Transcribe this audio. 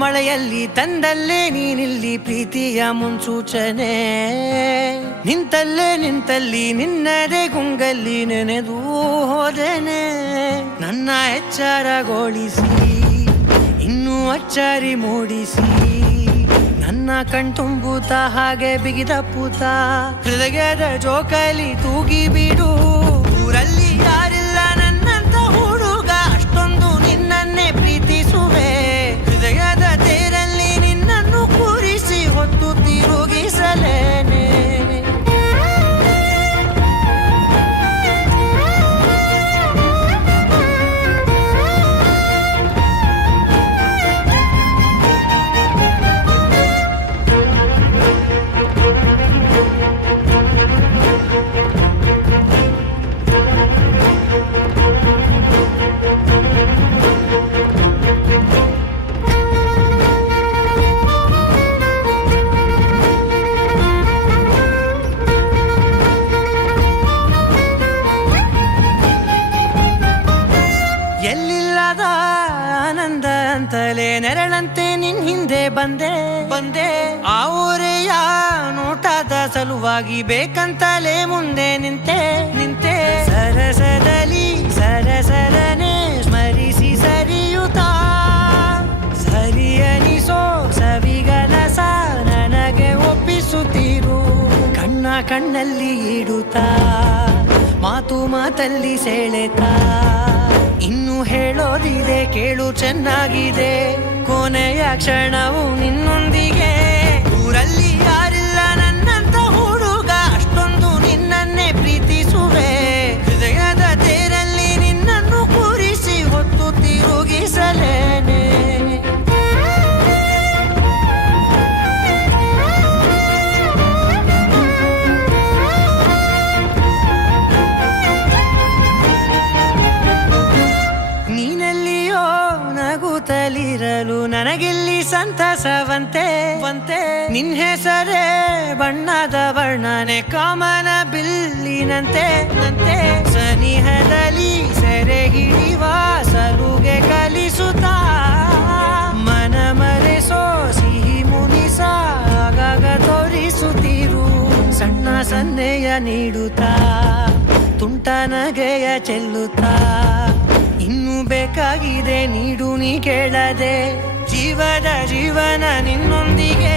ಮಳೆಯಲ್ಲಿ ತಂದಲ್ಲೇ ನೀನಿಲ್ಲಿ ಪ್ರೀತಿಯ ಮುನ್ಸೂಚನೆ, ನಿಂತಲ್ಲಿ ನಿನ್ನದೇ ಗುಂಗಲ್ಲಿ ನೆನೆದು ಹೋದನೆ. ನನ್ನ ಎಚ್ಚರಗೊಳಿಸಿ ಇನ್ನೂ ಅಚ್ಚರಿ ಮೂಡಿಸಿ, ನನ್ನ ಕಣ್ತುಂಬುತ್ತ ಹಾಗೆ ಬಿಗಿದಪ್ಪುತ್ತ ಹೃದಯದ ಜೋಕಲಿ ತೂಗಿ ಬಿಡು. ಊರಲ್ಲಿ ಯಾರಿಲ್ಲ ನನ್ನಂತ ಹುಡುಗ, ಅಷ್ಟೊಂದು ನಿನ್ನನ್ನೇ ಪ್ರೀತಿಸುವೆ. ಹೃದಯದ ತೇರಲ್ಲಿ ನಿನ್ನನ್ನು ಕೂರಿಸಿ ಹೊತ್ತು ತಿರುಗಿಸಲೇನೆ. ಎಲ್ಲಿಲ್ಲದ ಆನಂದ ಅಂತಲೇ ನೆರಳಂತೆ ನಿನ್ ಹಿಂದೆ ಬಂದೆ. ಆ ಊರೆಯ ನೋಟದ ಸಲುವಾಗಿ ಬೇಕಂತಲೇ ಮುಂದೆ ನಿಂತೆ. ಸರಸದಲ್ಲಿ ಸರಸರನೆ ಸ್ಮರಿಸಿ ಸರಿಯುತ್ತಾ, ಸರಿಯನಿಸೋ ಸವಿಗನಸ ನನಗೆ ಒಪ್ಪಿಸುತ್ತೀರು. ಕಣ್ಣಲ್ಲಿ ಇಡುತ್ತಾ, ಮಾತಲ್ಲಿ ಸೆಳೆತಾ, ಇನ್ನು ಹೇಳೋದಿದೆ ಕೇಳು ಚೆನ್ನಾಗಿದೆ. ಕೊನೆಯ ಕ್ಷಣವು ನಿನ್ನೊಂದಿಗೆ. ಊರಲ್ಲಿ ಯಾರಿಲ್ಲ ನನ್ನಂತ ಹುಡುಗ, ಅಷ್ಟೊಂದು ನಿನ್ನನ್ನೇ ಪ್ರೀತಿಸುವೆ. ಹೃದಯದ ತೇರಲ್ಲಿ ನಿನ್ನನ್ನು ಕೂರಿಸಿ ಹೊತ್ತು ತಿರುಗಿಸಲೇನೆ. ನಗುತ್ತಲಿರಲು ನನಗಿಲ್ಲಿ ಸಂತಸವಂತೆ. ನಿನ್ ಹೆಸರೇ ಬಣ್ಣದ ವರ್ಣನೆ ಕಾಮನ ಬಿಲ್ಲಿನಂತೆ. ಸನಿಹದಲ್ಲಿ ಸೆರೆ ಹಿಡಿಯುವ ಸಲುಗೆ ಕಲಿಸುತ್ತಾ, ಮನ ಮರೆಸೋ ಸಿಹಿ ಮುನಿಸ ಆಗಾಗ ತೋರಿಸುತ್ತೀರು. ಸಣ್ಣ ಸನ್ನೆಯ ನೀಡುತ್ತಾ, ತುಂಟ ನಗೆಯ ಚೆಲ್ಲುತ್ತಾ, ಇನ್ನು ಬೇಕಾಗಿದೆ ನೀಡು ನೀ ಕೇಳದೆ. ಜೀವನ ನಿನ್ನೊಂದಿಗೆ.